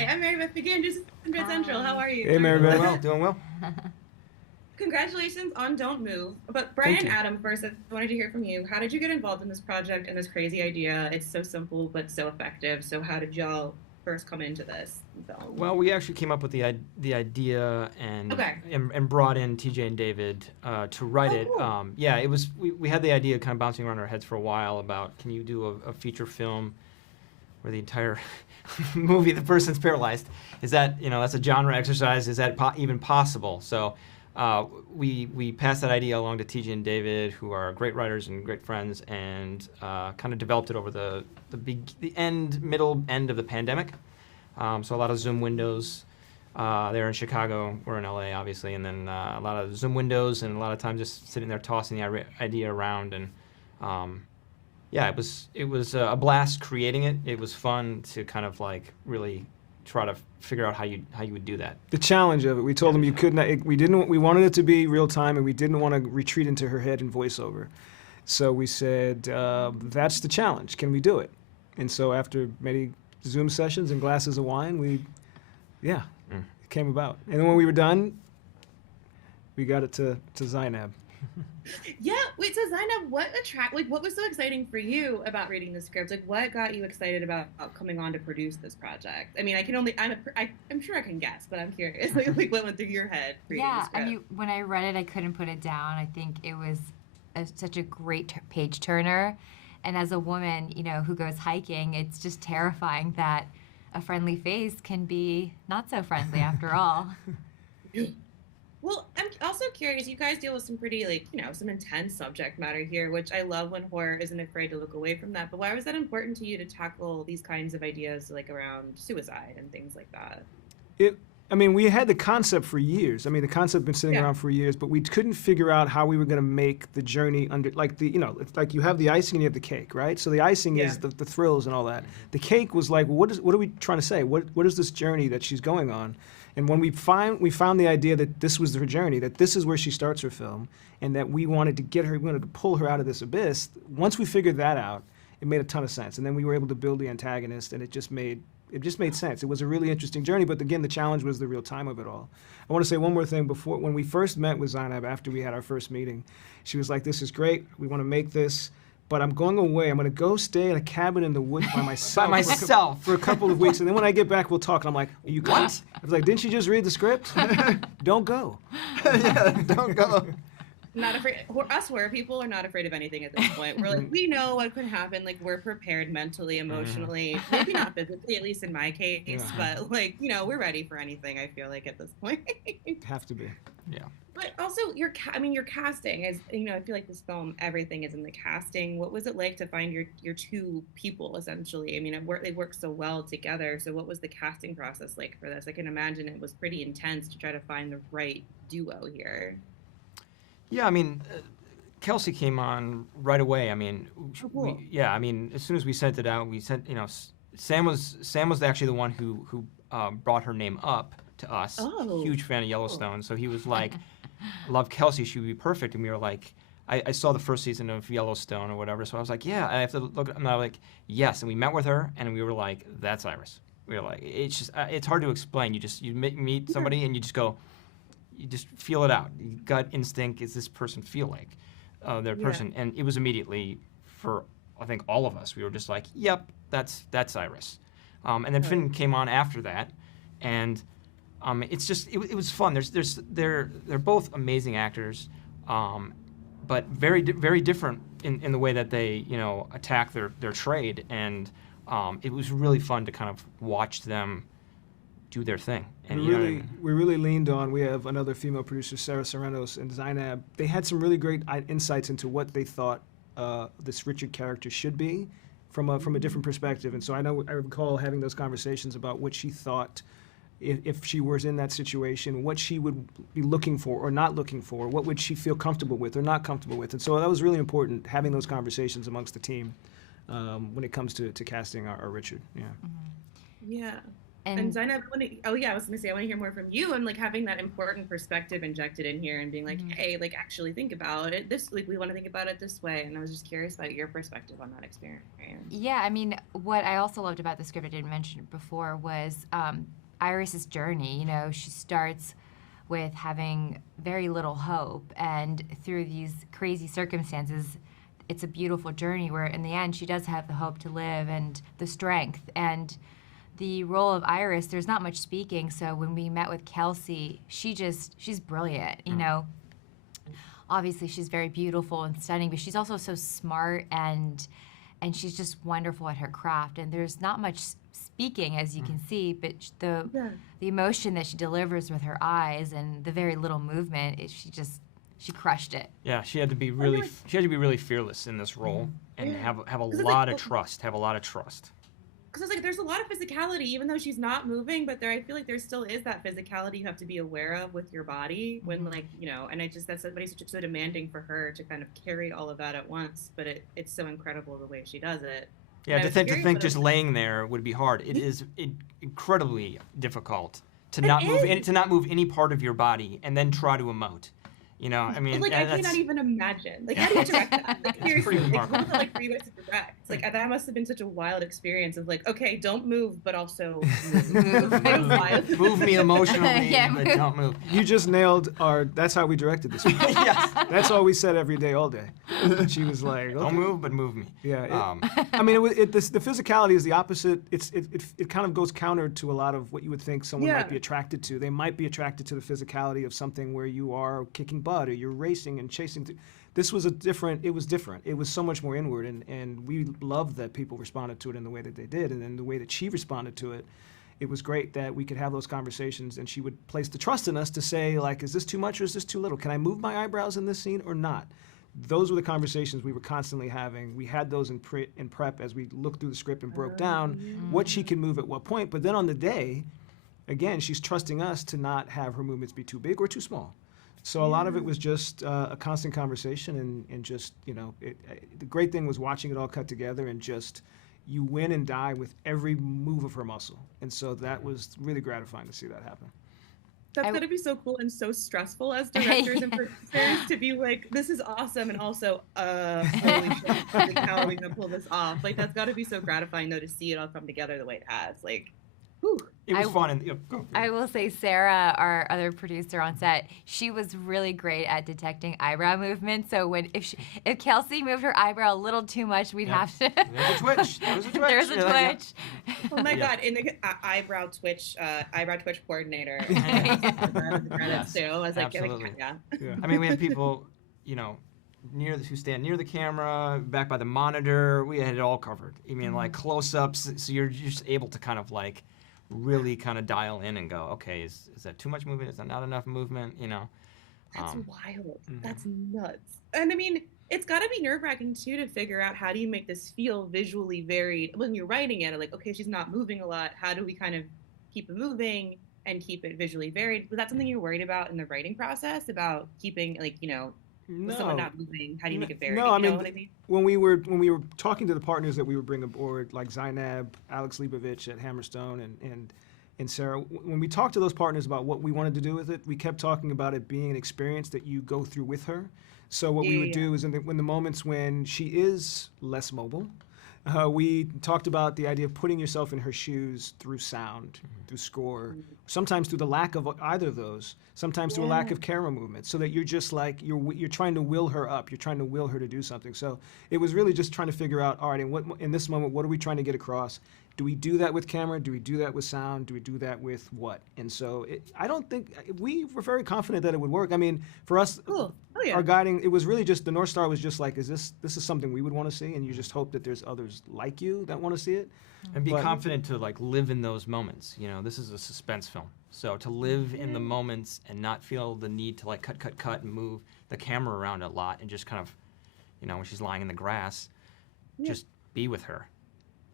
Hi, I'm Mary Beth McGinn, just in Grand Central. How are you? Hey, Mary Doing Beth. well, doing well. Congratulations on Don't Move. But Brian Thank and you. Adam, first, I wanted to hear from you. How did you get involved in this project and this crazy idea? It's so simple but so effective. So how did y'all first come into this film? Well, we actually came up with the idea Okay. and brought in TJ and David to write Oh, it. cool. Yeah, it was we had the idea kind of bouncing around our heads for a while about can you do a feature film where the entire movie the person's paralyzed? Is that that's a genre exercise? Is that even possible? So we passed that idea along to TJ and David, who are great writers and great friends, and kind of developed it over the middle end of the pandemic. So a lot of Zoom windows. They're in Chicago. We're in LA, obviously, and then a lot of Zoom windows, and a lot of time just sitting there tossing the idea around. And yeah, it was a blast creating it. It was fun to kind of like really try to figure out how you would do that. The challenge of it, we told them you could not, we wanted it to be real time and we didn't want to retreat into her head in voiceover. So we said, that's the challenge. Can we do it? And so after many Zoom sessions and glasses of wine, it came about. And then when we were done, we got it to Zainab. Yeah, wait, so Zainab, what was so exciting for you about reading the script? Like, what got you excited about coming on to produce this project? I mean, I'm sure I can guess, but I'm curious. Like what went through your head reading the Yeah, script? I mean, when I read it, I couldn't put it down. I think it was such a great page turner. And as a woman, who goes hiking, it's just terrifying that a friendly face can be not so friendly after all. Well, I'm also curious. You guys deal with some pretty, some intense subject matter here, which I love when horror isn't afraid to look away from that. But why was that important to you to tackle these kinds of ideas, like around suicide and things like that? We had the concept for years. The concept had been sitting around for years, but we couldn't figure out how we were going to make the journey it's like you have the icing and you have the cake, right? So the icing is the thrills and all that. The cake was like, what are we trying to say? What is this journey that she's going on? And when we found the idea that this was her journey, that this is where she starts her film, and that we wanted to pull her out of this abyss. Once we figured that out, it made a ton of sense. And then we were able to build the antagonist, and it just made sense. It was a really interesting journey, but again, the challenge was the real time of it all. I want to say one more thing before, when we first met with Zainab after we had our first meeting, she was like, this is great, we want to make this, but I'm going away. I'm going to go stay in a cabin in the woods by myself. For a couple of weeks, and then when I get back, we'll talk. And I'm like, are you coming? I was like, didn't you just read the script? Don't go. Yeah, don't go. Not afraid. Us horror people are not afraid of anything at this point. We're like, we know what could happen. Like, we're prepared mentally, emotionally, maybe not physically, at least in my case, but we're ready for anything. I feel like at this point. Have to be. Yeah. But also, your casting is. I feel like this film, everything is in the casting. What was it like to find your two people essentially? They work so well together. So, what was the casting process like for this? I can imagine it was pretty intense to try to find the right duo here. Yeah, Kelsey came on right away. Cool. As soon as we sent it out, Sam was actually the one who brought her name up to us. Oh, Huge fan of Yellowstone, cool. so he was like, "Love Kelsey, she would be perfect." And we were like, I saw the first season of Yellowstone or whatever, so I was like, "Yeah, I have to look." And I was like, "Yes," and we met with her, and we were like, "That's Iris." We were like, "It's just it's hard to explain. You meet somebody and you just go." You just feel it out. Your gut instinct is this person feel like their person, and it was immediately for I think all of us. We were just like, "Yep, that's Iris," and then Finn came on after that, and it's just it was fun. They're both amazing actors, but very different in the way that they attack their trade, and it was really fun to kind of watch them do their thing. And we really leaned on, we have another female producer, Sarah Serenos, and Zainab. They had some really great insights into what they thought this Richard character should be from a different perspective. And so I recall having those conversations about what she thought if she was in that situation, what she would be looking for or not looking for, what would she feel comfortable with or not comfortable with. And so that was really important, having those conversations amongst the team when it comes to casting our Richard. Yeah. Yeah. And And Zainab, oh yeah, I was gonna say I want to hear more from you and like having that important perspective injected in here and being like, mhm. hey, like actually think about it this like we want to think about it this way. And I was just curious about your perspective on that experience. Yeah, I mean, what I also loved about the script, I didn't mention it before, was Iris's journey. You know, she starts with having very little hope, and through these crazy circumstances, it's a beautiful journey where, in the end, she does have the hope to live and the strength. And the role of Iris, there's not much speaking, so when we met with Kelsey, she's brilliant. You know, obviously she's very beautiful and stunning, but she's also so smart and she's just wonderful at her craft. And there's not much speaking, as you can see, but Yeah. the emotion that she delivers with her eyes and the very little movement, she crushed it. Yeah, she had to be really fearless in this role and Yeah. have a 'Cause it's lot like, of trust. Have a lot of trust. because it's like there's a lot of physicality even though she's not moving, but there I feel like there still is that physicality you have to be aware of with your body when like and I just that's somebody's so demanding for her to kind of carry all of that at once, but it's so incredible the way she does it. Yeah, And I to was think curious just about laying there would be hard. It is incredibly difficult to it not move is. to not move any part of your body and then try to emote. I But mean, like I that's cannot even imagine. Like how do you direct that? Like it's seriously, pretty like what was remarkable. it like for you guys to direct? Like that must have been such a wild experience of like, okay, don't move, but also move. Move. Like, wild. Move me emotionally, Yeah, but move. don't move. You just nailed that's how we directed this one. Yes. That's all we said every day, all day. And she was like, Don't okay. move, but move me. Yeah. Um, I mean, the physicality is the opposite. It kind of goes counter to a lot of what you would think someone might Yeah. be attracted to. They might be attracted to the physicality of something where you are kicking butt or you're racing and chasing. This was it was different. It was so much more inward, and we loved that people responded to it in the way that they did, and then the way that she responded to it. It was great that we could have those conversations, and she would place the trust in us to say, like, is this too much or is this too little? Can I move my eyebrows in this scene or not? Those were the conversations we were constantly having. We had those in prep as we looked through the script and broke down what she can move at what point. But then on the day, again, she's trusting us to not have her movements be too big or too small. So a lot of it was just a constant conversation and just, the great thing was watching it all cut together and just you win and die with every move of her muscle. And so that was really gratifying to see that happen. That's gotta be so cool and so stressful as directors and producers to be like, this is awesome, and also, holy shit, like, how are we gonna pull this off? Like, that's gotta be so gratifying though to see it all come together the way it has. Like, whew. it was I- fun. And go. I will say Sarah, our other producer on set, she was really great at detecting eyebrow movement. So if Kelsey moved her eyebrow a little too much, we'd have to. There's a twitch. There was a twitch. There's a You're like, twitch. Oh my Yeah. god! In the eyebrow twitch coordinator. Yes. The credits too. I was like, Absolutely. yeah. Yeah. I mean, we had people, who stand near the camera, back by the monitor. We had it all covered. I mean, like close-ups. So you're just able to kind of like really kind of dial in and go, okay, is that too much movement? Is that not enough movement? That's wild. That's nuts. And I mean, it's got to be nerve-wracking too to figure out how do you make this feel visually varied when you're writing it. Like, okay, she's not moving a lot. How do we kind of keep it moving and keep it visually varied? Was that something you were worried about in the writing process about keeping with someone not moving? How do you make it varied? No, You I know mean, what I mean? when we were talking to the partners that we would bring aboard, like Zainab, Alex Leibovich at Hammerstone, and Sarah, when we talked to those partners about what we wanted to do with it, we kept talking about it being an experience that you go through with her. So what we would do is when the moments when she is less mobile, we talked about the idea of putting yourself in her shoes through sound, through score, sometimes through the lack of either of those, sometimes through a lack of camera movement, so that you're just like, you're trying to will her up, you're trying to will her to do something. So it was really just trying to figure out, all right, in this moment, what are we trying to get across? Do we do that with camera? Do we do that with sound? Do we do that with what? And so I don't think, we were very confident that it would work. I mean, for us, Cool. Oh yeah. our guiding, it was really just, the North Star was just like, this is something we would want to see, and you just hope that there's others like you that want to see it. And be But- confident to like live in those moments. This is a suspense film. So to live in the moments and not feel the need to like cut and move the camera around a lot and just kind of, when she's lying in the grass, just be with her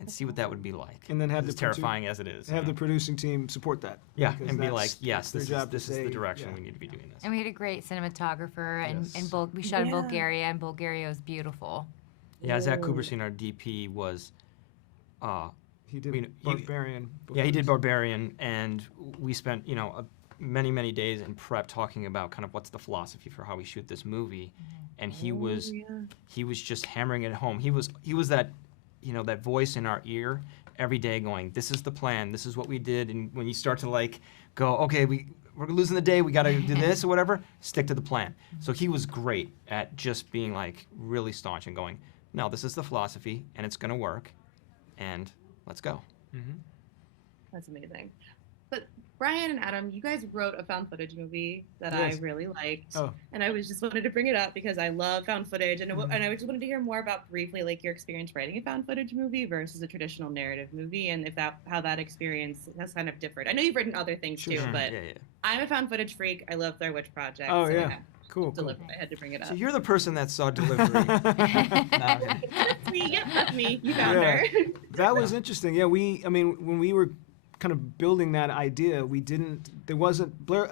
and see what that would be like. And then have as the terrifying as it is. Have the producing team support that. Yeah, because and be that's like, yes, their this job to is the say, direction yeah. we need to be doing this. And we had a great cinematographer, and Yes. we shot in Yeah. Bulgaria, and Bulgaria was beautiful. Yeah, Zach Kuberstein, our DP, was He did Barbarian. Yeah, he did Barbarian, and we spent, many days in prep talking about kind of what's the philosophy for how we shoot this movie, and he was just hammering it home. He was that, that voice in our ear every day going, this is the plan, this is what we did, and when you start to like go, okay, we're losing the day, we got to do this or whatever, stick to the plan. So he was great at just being like really staunch and going, no, this is the philosophy, and it's going to work, and let's go. Mm-hmm. That's amazing. But Brian and Adam, you guys wrote a found footage movie that Yes. I really liked, Oh. and I was just wanted to bring it up because I love found footage, and I just wanted to hear more about briefly like your experience writing a found footage movie versus a traditional narrative movie, and if how that experience has kind of differed. I know you've written other things too, but Yeah. I'm a found footage freak. I love Blair Witch Project. Oh, so yeah. Cool. I had to bring it up. So you're the person that saw Delivery. That's me. Yep, that's me. You found her. That was interesting. Yeah, when we were kind of building that idea, there wasn't Blair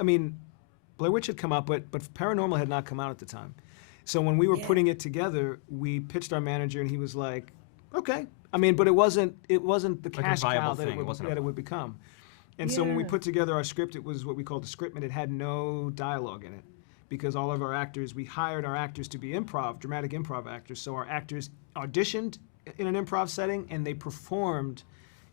Witch had come out, but Paranormal had not come out at the time. So when we were putting it together, we pitched our manager, and he was like, okay. But it wasn't the Like a cash viable cow that thing. it would become. And so when we put together our script, it was what we called the scriptment. It had no dialogue in it, because all of our actors, we hired our actors to be dramatic improv actors. So our actors auditioned in an improv setting, and they performed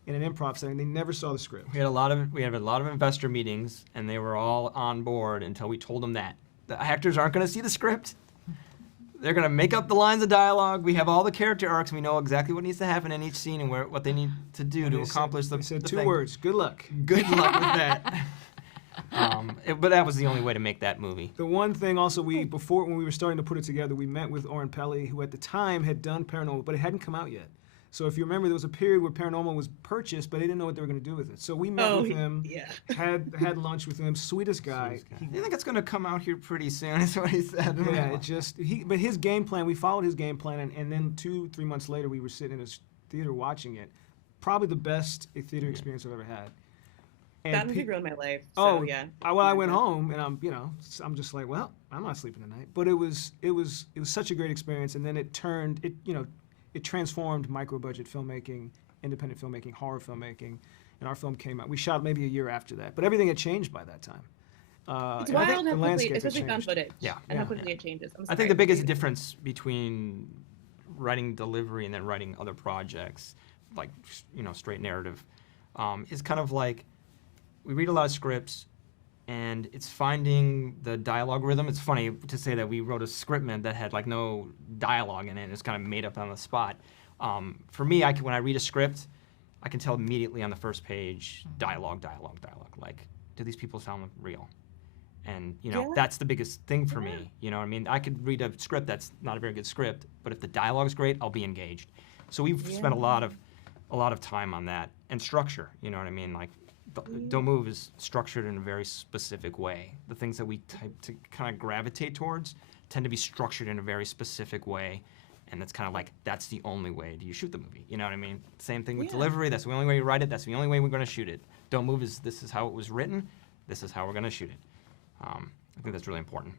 in an improv setting. They never saw the script. We had a lot of investor meetings, and they were all on board until we told them that the actors aren't going to see the script. They're going to make up the lines of dialogue. We have all the character arcs. We know exactly what needs to happen in each scene and what they need to do to accomplish the. They said the two thing. words. Good luck. Good luck with that. But that was the only way to make that movie. The one thing also, when we were starting to put it together, we met with Oren Peli, who at the time had done Paranormal, but it hadn't come out yet. So if you remember, there was a period where Paranormal was purchased, but they didn't know what they were going to do with it. So we met with him, had lunch with him. Sweetest guy. I think it's going to come out here pretty soon, is what he said. But his game plan, we followed his game plan, and then 2-3 months later, we were sitting in his theater watching it. Probably the best theater experience I've ever had. And that movie ruined my life. So, I went home, and I'm just like, well, I'm not sleeping tonight. But it was such a great experience, and then it transformed micro-budget filmmaking, independent filmmaking, horror filmmaking, and our film came out. We shot maybe a year after that, but everything had changed by that time. It's wild how quickly, especially found footage, and how quickly it changes. I think the biggest difference between writing Delivery and then writing other projects, like straight narrative, is kind of like we read a lot of scripts, and it's finding the dialogue rhythm. It's funny to say that we wrote a scriptment that had like no dialogue in it. It's kind of made up on the spot. For me, when I read a script, I can tell immediately on the first page, dialogue. Like, do these people sound real? And that's the biggest thing for me. I could read a script that's not a very good script, but if the dialogue's great, I'll be engaged. So we've spent a lot of time on that, and structure. You know what I mean? Like, Don't Move is structured in a very specific way. The things that we type to kind of gravitate towards tend to be structured in a very specific way, and that's kind of like, that's the only way you shoot the movie. You know what I mean? Same thing with Delivery. That's the only way you write it. That's the only way we're going to shoot it. Don't Move this is how it was written. This is how we're going to shoot it. I think that's really important.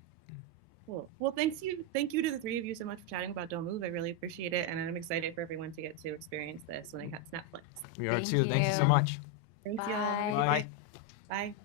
Cool. Well, thank you to the three of you so much for chatting about Don't Move. I really appreciate it, and I'm excited for everyone to get to experience this when it hits Netflix. We are too. Thank you so much. Thank you. Bye. Bye. Bye.